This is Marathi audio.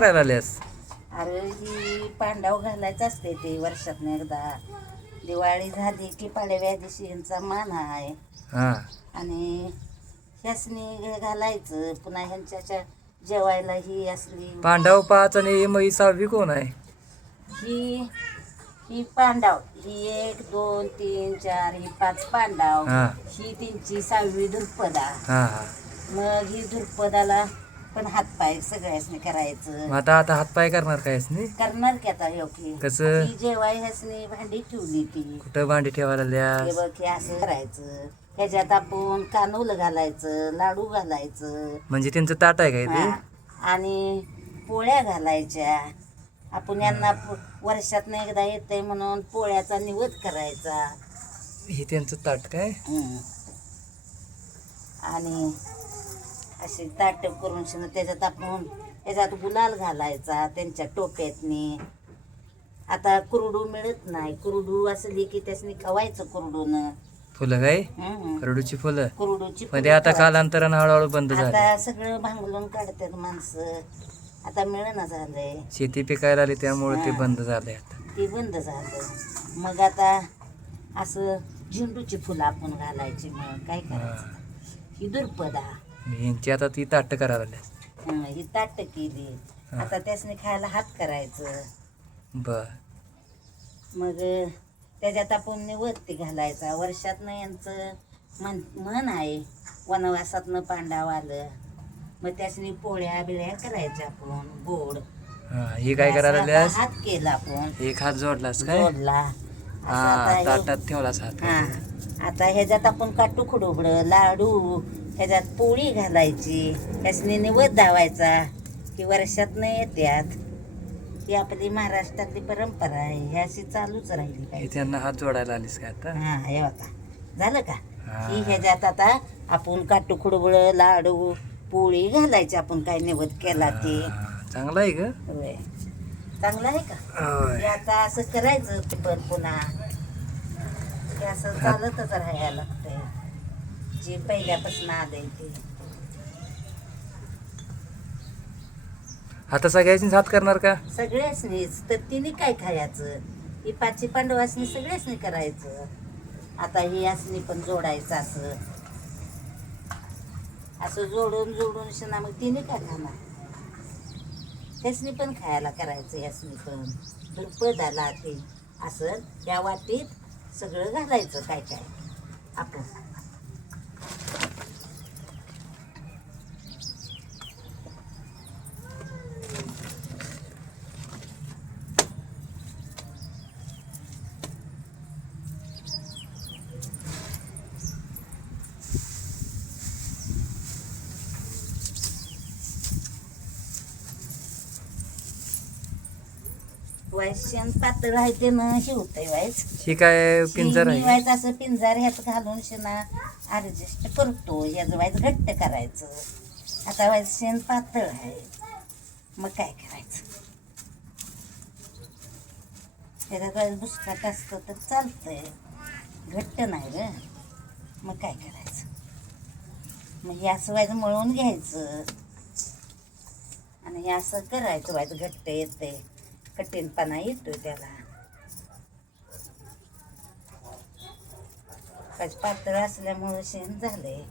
करायला आल्यास? अरे ही पांडव घालायचं असते ते वर्षात एकदा. दिवाळी झाली की पाडव्या दिवशी यांचा मान आहे हा. आणि ह्यासनी घालायचं पुन्हा ह्यांच्या जेवायला ही असली. पांडव पाच आणि ही सहावी कोण आहे? ही ही पांडव. ही एक दोन तीन चार ही पाच पांडव. हा. ही त्यांची सहावी धुरपदा हा हा. मग ही धुरपदाला पण हातपाय सगळ्यासनी करायचं. आता आता हातपाय करणार काय नी करणार की आता की. कसं? ही जेवाय ह्यासनी भांडी ठेवली ती. कुठं भांडी ठेवायला हे आल्यास बघ हे असं करायचं. ह्याच्यात आपण कानूल घालायचं लाडू घालायचं. म्हणजे त्यांचं ताट आहे काय ते? हा. आणि पोळ्या घालायच्या. आपण यांना वर्षात एकदा येते म्हणून पोळ्याचा निवद करायचा. हे त्यांचं ताट काय. आणि अशी ताट करून शिन त्याच्यात आपण त्याच्यात गुलाल घालायचा त्यांच्या टोप्यातनी. आता कुरडू मिळत नाही. कुरडू असली की त्यासनी खवायचं कुरडून. फुलं काय. करडूची फुलं? कुरडूची पण ते आता कालांतरानं हळूहळू बंद झाले. आता सगळं भांगलून काढतात माणसं. आता मिळेना झालंय. शेती पिकायला आली त्यामुळे ते बंद झाले आता. ते बंद झालं. मग आता असं झेंडूची फुलं आपण घालायची मग. काय करायचं? ही दुर्पदा. यांची आता ती ताट करायला आल्यास हं, ही ताट केली. आता त्यासनी खायला हात करायचं. बर. मग त्याच्यात आपण निवृत्ती घालायचा. वर्षातनं यांचं मन मन आहे वनवासातनं पांडव आलं. मग त्यासनी पोळ्या बिळ्या करायच्या आपण गोड. हा ही काय करायला असं हात केला आपण. एक हात जोडलास काय? हा आता हे- ताटात ठेवलास हात. हा. आता ह्याच्यात आपण काटू खुडुबडं लाडू ह्याच्यात पोळी घालायची त्यासनी निवद धावायचा की वर्षात नाही येत्यात. ही आपली महाराष्ट्रातली परंपरा आहे ही अशी चालूच राहिली पाहिजे. त्यांना हात जोडायला आलीस काय आता? हा हे आता झालं का? हा. ही ह्याच्यात आता आपण काटू खुडुबडं लाडू पोळी घालायची आपण काय निवद केला ते. चांगलं आहे ग. होय. चांगलं आहे का. हे आता असं करायचं पण पुन्हा. हे असं चालतच राहायला लागतंय. जे पहिल्यापासून आलंय ते. आता सगळ्याचीच हात करणार का? सगळ्यासनीच. तर तिने काय खायचं? ही पाचशे पांडवासनी सगळ्यासनी करायचं. आता ही असनी पण जोडायचं असं. असं जोडून जोडून शिना मग तिने काय खाणार? त्यासनी पण खायला करायचं यासनी पण. दुर्पद आला ते. असं त्या वाटीत सगळं घालायचं काय काय. आपण. वायशन पातळ आहे ते न शिवतंय वायच ही काय पिंजर आहे? व्हायचं असं पिंजार ह्यात घालून शिना ऍडजस्ट करतो. ह्याचं व्हायचं घट्ट करायचं. आता व्हायचं शेण पातळ आहे. मग काय करायचं? त्याच्यात व्हायचं बुसकाट असतं तर चालतंय. घट्ट नाही ग. मग काय करायचं? मग हे असं व्हायचं मळून घ्यायचं. आणि हे असं करायचं व्हायचं घट्ट येते कठीणपणा येतोय त्याला. पातळ असल्यामुळं शेण झालंय.